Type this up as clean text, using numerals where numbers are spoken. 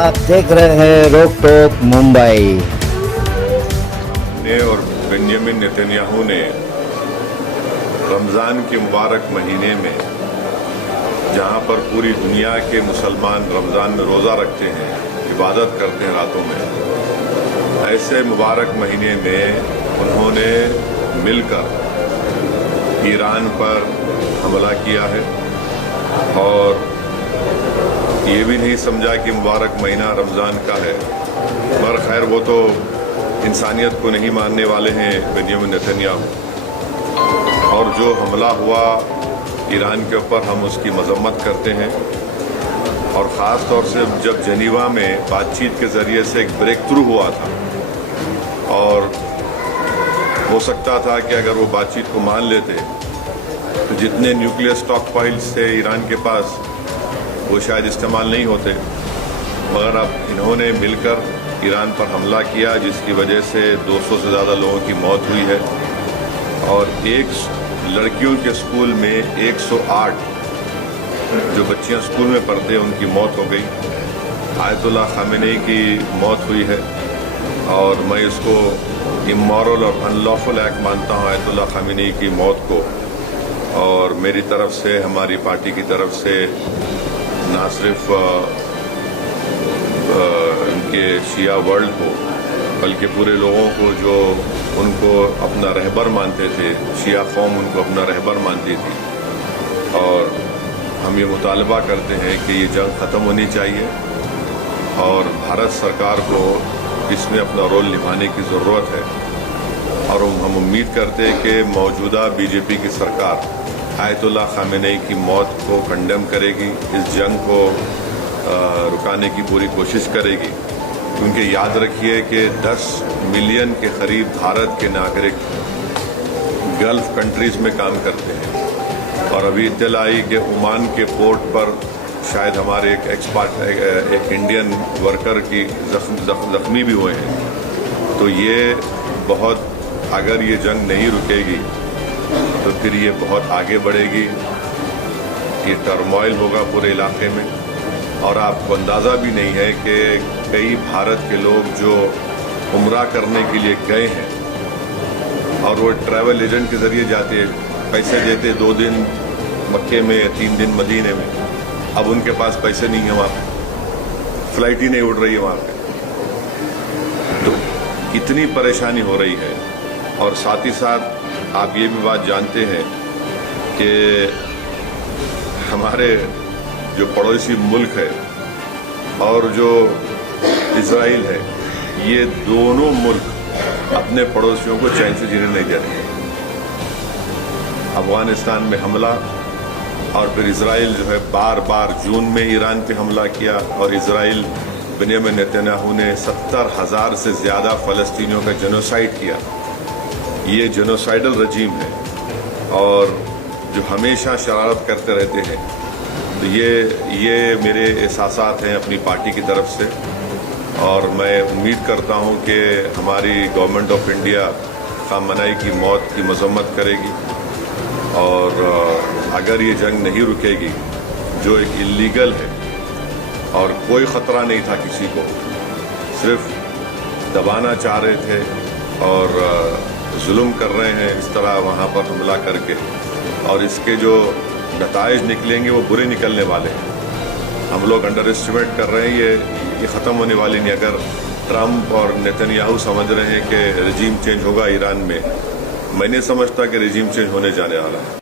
आप देख रहे हैं रोक टोक मुंबई। ने और बेंजामिन नेतन्याहू ने रमज़ान के मुबारक महीने में जहां पर पूरी दुनिया के मुसलमान रमज़ान में रोज़ा रखते हैं, इबादत करते हैं रातों में, ऐसे मुबारक महीने में उन्होंने मिलकर ईरान पर हमला किया है और ये भी नहीं समझा कि मुबारक महीना रमज़ान का है। मगर खैर वो तो इंसानियत को नहीं मानने वाले हैं बेंजामिन नेतन्याहू, और जो हमला हुआ ईरान के ऊपर हम उसकी मजम्मत करते हैं। और ख़ास तौर से जब जनीवा में बातचीत के ज़रिए से एक ब्रेक थ्रू हुआ था और हो सकता था कि अगर वो बातचीत को मान लेते तो जितने न्यूक्लियर स्टॉक पाइल्स थे ईरान के पास वो शायद इस्तेमाल नहीं होते। मगर अब इन्होंने मिलकर ईरान पर हमला किया जिसकी वजह से 200 से ज़्यादा लोगों की मौत हुई है और एक लड़कियों के स्कूल में 108 जो बच्चियां स्कूल में पढ़ते हैं उनकी मौत हो गई। आयतुल्लाह खामेनी की मौत हुई है और मैं इसको इमोरल और अनलॉफुल एक्ट मानता हूँ आयतुल्लाह खामेनी की मौत को। और मेरी तरफ से, हमारी पार्टी की तरफ से ना सिर्फ उनके शिया वर्ल्ड को बल्कि पूरे लोगों को जो उनको अपना रहबर मानते थे, शिया कौम उनको अपना रहबर मानती थी, और हम ये मुतालबा करते हैं कि ये जंग ख़त्म होनी चाहिए और भारत सरकार को इसमें अपना रोल निभाने की ज़रूरत है। और हम उम्मीद करते हैं कि मौजूदा बीजेपी की सरकार आयतुल्लाह खामेनी की मौत को कंडेम करेगी, इस जंग को रुकाने की पूरी कोशिश करेगी, क्योंकि याद रखिए कि 10 मिलियन के करीब भारत के नागरिक गल्फ कंट्रीज़ में काम करते हैं। और अभी इत्तला आई कि ओमान के पोर्ट पर शायद हमारे एक एक्सपर्ट एक इंडियन वर्कर की जख्मी भी हुए हैं। तो ये बहुत, अगर ये जंग नहीं रुकेगी तो फिर ये बहुत आगे बढ़ेगी, ये टर्मोइल होगा पूरे इलाके में। और आपको अंदाज़ा भी नहीं है कि कई भारत के लोग जो उम्रा करने के लिए गए हैं और वो ट्रैवल एजेंट के ज़रिए जाते, पैसे देते 2 दिन मक्के में, 3 दिन मदीने में, अब उनके पास पैसे नहीं है, वहाँ फ्लाइट ही नहीं उड़ रही है वहाँ पे। तो कितनी परेशानी हो रही है। और साथ ही साथ आप ये भी बात जानते हैं कि हमारे जो पड़ोसी मुल्क है और जो इजराइल है, ये दोनों मुल्क अपने पड़ोसियों को चैन से जीने नहीं दे रहे। अफगानिस्तान में हमला और फिर इजराइल जो है बार बार जून में ईरान पे हमला किया और इजराइल बेंजामिन नेतन्याहू ने 70,000 से ज़्यादा फ़लस्तीनियों का जेनोसाइड किया। ये जेनोसाइडल रजीम है और जो हमेशा शरारत करते रहते हैं। तो ये मेरे एहसासात हैं अपनी पार्टी की तरफ से, और मैं उम्मीद करता हूं कि हमारी गवर्नमेंट ऑफ इंडिया खामनेई की मौत की मजम्मत करेगी। और अगर ये जंग नहीं रुकेगी जो एक इलीगल है और कोई ख़तरा नहीं था किसी को, सिर्फ दबाना चाह रहे थे और जुल्म कर रहे हैं इस तरह वहाँ पर हमला करके, और इसके जो नताइज निकलेंगे वो बुरे निकलने वाले हैं। हम लोग अंडर एस्टिमेट कर रहे हैं, ये ख़त्म होने वाली नहीं। अगर ट्रंप और नेतन्याहू समझ रहे हैं कि रजीम चेंज होगा ईरान में, मैं नहीं समझता कि रजीम चेंज होने जाने वाला है।